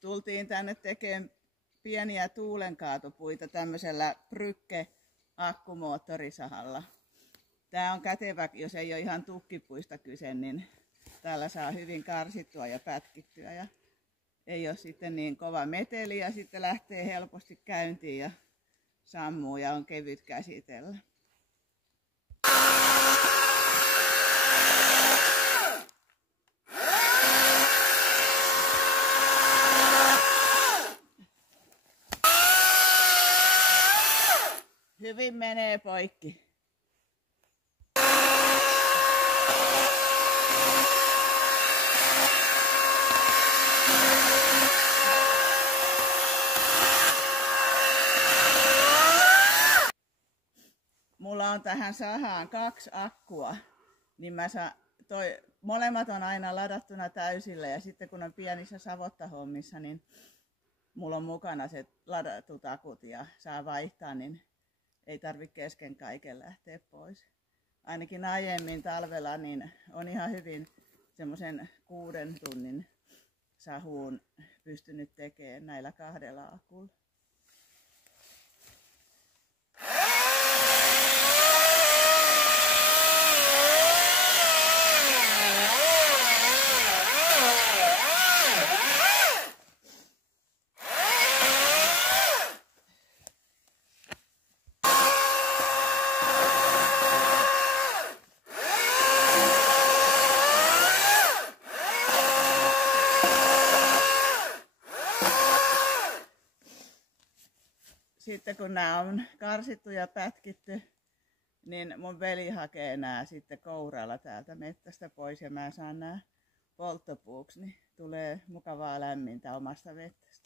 tultiin tänne tekemään pieniä tuulenkaatopuita tämmöisellä Brücke-akkumoottorisahalla. Tämä on kätevä, jos ei ole ihan tukkipuista kyse, niin täällä saa hyvin karsittua ja pätkittyä. Ja ei ole sitten niin kova meteli ja sitten lähtee helposti käyntiin ja sammuu ja on kevyt käsitellä. Hyvin menee poikki. Mulla on tähän sahaan 2 akkua, niin molemmat on aina ladattuna täysillä ja sitten kun on pienissä savottahommissa, niin mulla on mukana se ladatut akut ja saa vaihtaa, niin ei tarvitse kesken kaiken lähteä pois. Ainakin aiemmin talvella niin on ihan hyvin semmoisen 6 tunnin sahuun pystynyt tekemään näillä 2 akulla. Sitten kun nämä on karsittu ja pätkitty, niin mun veli hakee nämä sitten kouralla täältä mettästä pois ja mä saan nämä polttopuuksi, niin tulee mukavaa lämmintä omasta vettästä.